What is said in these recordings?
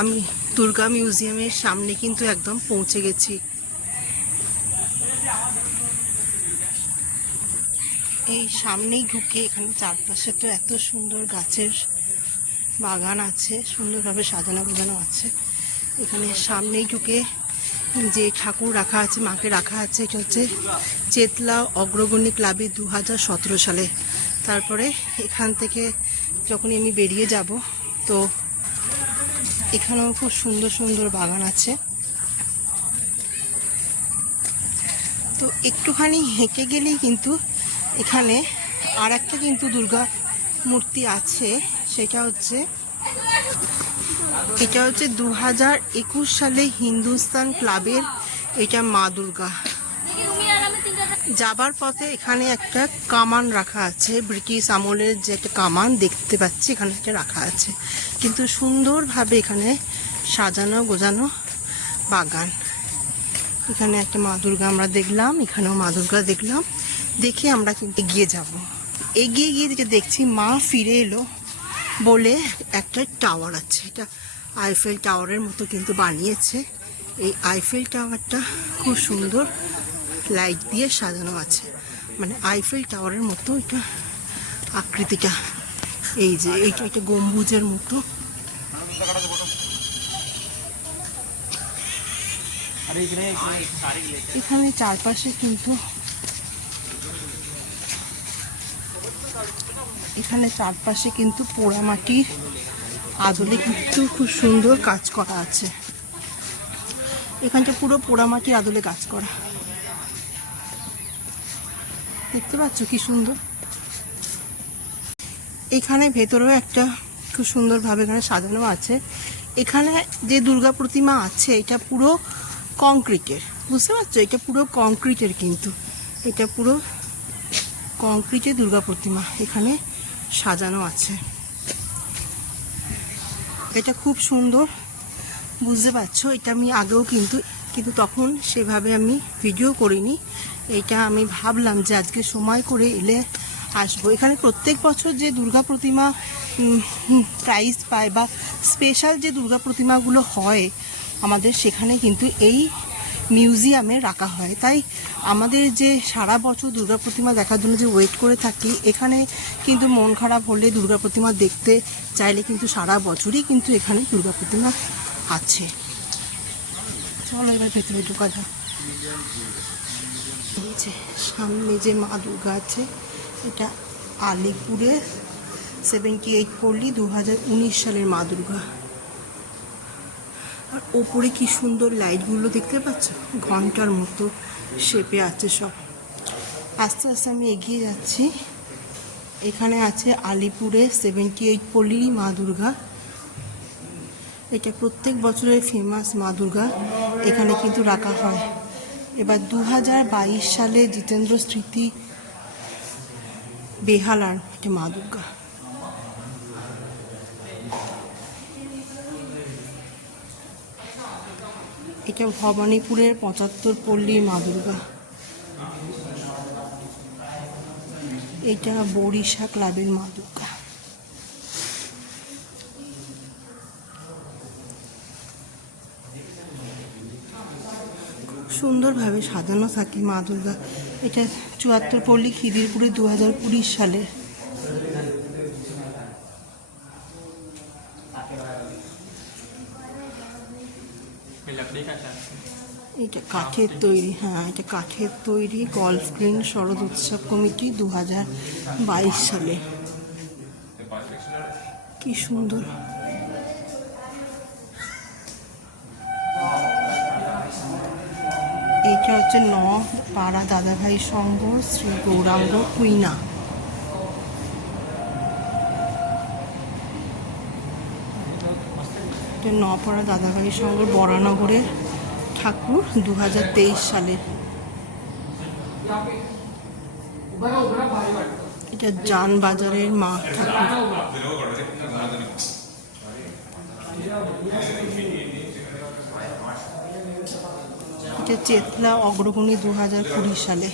আমি দুর্গা মিউজিয়ামের সামনে কিন্তু একদম পৌঁছে গেছি। এই সামনেই ঢুকে এখানে চারপাশে তো এত সুন্দর গাছের বাগান আছে, সুন্দরভাবে সাজানো গোছানো আছে। এখানে সামনেই ঢুকে যে ঠাকুর রাখা আছে, মাকে রাখা আছে, এটা হচ্ছে চেতলা অগ্রগণ্য ক্লাবে 2017 সালে। তারপরে এখান থেকে যখনই আমি বেরিয়ে যাব, তো এখানেও খুব সুন্দর সুন্দর বাগান আছে। তো একটুখানি হেঁটে গেলেই কিন্তু এখানে আর একটা কিন্তু দুর্গা মূর্তি আছে। সেটা হচ্ছে এটা হচ্ছে 2021 সালে হিন্দুস্তান ক্লাবের এটা মা দুর্গা। যাবার পথে এখানে একটা কামান রাখা আছে, ব্রিটিশ আমলের যে একটা কামান দেখতে পাচ্ছি এখানে একটা রাখা আছে, কিন্তু সুন্দরভাবে এখানে সাজানো গোজানো বাগান। এখানে একটা মা দুর্গা আমরা দেখলাম, এখানেও মা দুর্গা দেখলাম। দেখে আমরা কিন্তু এগিয়ে যাব। এগিয়ে গিয়ে যেটা দেখছি, মা ফিরে এলো বলে একটা টাওয়ার আছে। এটা আইফেল টাওয়ারের মতো কিন্তু বানিয়েছে। এই আইফেল টাওয়ারটা খুব সুন্দর লাইট দিয়ে সাজানো আছে, মানে আইফেল টাওয়ারের মতো এটা আকৃতিটা। এই যে এইটা একটা গম্বুজের মতো। এখানে চারপাশে কিন্তু পোড়ামাটির আদলে কিন্তু খুব সুন্দর কাজ করা আছে। এখানটা পুরো পোড়ামাটির আদলে কাজ করা, দেখতে পাচ্ছ কি সুন্দর। এখানে ভেতরেও একটা খুব সুন্দরভাবে এখানে সাজানো আছে। এখানে যে দুর্গা প্রতিমা আছে এটা পুরো কংক্রিটের, বুঝতে পারছো? এটা পুরো কংক্রিটের, কিন্তু এটা পুরো কংক্রিটের দুর্গা প্রতিমা এখানে সাজানো আছে। এটা খুব সুন্দর, বুঝতে পারছো? এটা আমি আগেও কিন্তু তখন সেভাবে আমি ভিডিও করিনি। এটা আমি ভাবলাম যে আজকে সময় করে এলে আসবো। এখানে প্রত্যেক বছর যে দুর্গা প্রতিমা প্রাইজ পায় বা স্পেশাল যে দুর্গা প্রতিমাগুলো হয় আমাদের, সেখানে কিন্তু এই মিউজিয়ামে রাখা হয়। তাই আমাদের যে সারা বছর দুর্গা প্রতিমা দেখার জন্য যে ওয়েট করে থাকি, এখানে কিন্তু মন খারাপ হলে দুর্গা প্রতিমা দেখতে চাইলে কিন্তু সারা বছরই কিন্তু এখানে দুর্গা প্রতিমা আছে। চলো এবার ভেতরে ঢোকা যাক। সামনে যে মা দুর্গা আছে এটা আলিপুরে 78 পল্লী 2019 সালের মা দুর্গা। আর ওপরে কি সুন্দর লাইটগুলো দেখতে পাচ্ছ, ঘন্টার মতো শেপে আছে সব। আস্তে আস্তে আমি এগিয়ে যাচ্ছি। এখানে আছে আলিপুরে 78 পল্লীর মা দুর্গা। এটা প্রত্যেক বছরের ফেমাস মা দুর্গা, এখানে কিন্তু রাখা হয়। এবার 2022 সালে জিতেন্দ্র স্মৃতি বেহালার এটা মা দুর্গা। এটা ভবানীপুরের 75 পল্লীর মা দুর্গা। এটা বরিশা ক্লাবের মা দুর্গা। সুন্দরভাবে সাজানো থাকে মা দুর্গা। এটা 74 পল্লী খিদিরপুরে 2020 সালে। এটা কাঠের তৈরি, হ্যাঁ এটা কাঠের তৈরি। গল্ফ গ্রিন শরৎ উৎসব কমিটি 2022 সালে। কি সুন্দর। এইটা হচ্ছে পাড়া দাদাভাই সংঘ শ্রী গৌরাঙ্গ কুইনা। নপাড়া দাদাভাই সংঘ বরানগরের ঠাকুর 2023 সালে। এটা জানবাজারের মা ঠাকুর। এটা চেতলা অগ্রগণী 2020 সালে।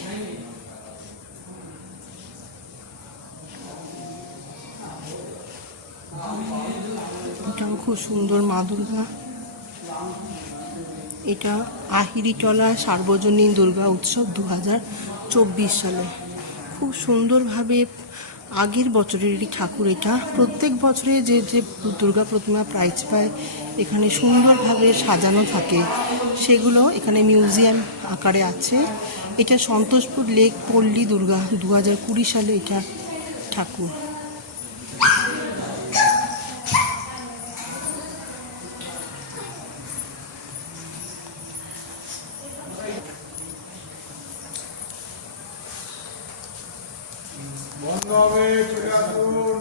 এটাও খুব খুব সুন্দর মা দুর্গা। এটা আহিরিটলা সার্বজনীন দুর্গা উৎসব 2024 সালে। খুব সুন্দরভাবে আগের বছরেরই ঠাকুর এটা। প্রত্যেক বছরে যে যে দুর্গা প্রতিমা প্রাইজ পায় এখানে সুন্দরভাবে সাজানো থাকে, সেগুলো এখানে মিউজিয়াম আকারে আছে। এটা সন্তোষপুর লেক পল্লী দুর্গা 2020 সালে এটা ঠাকুর। বন্ধ হবে, চলে আসুন।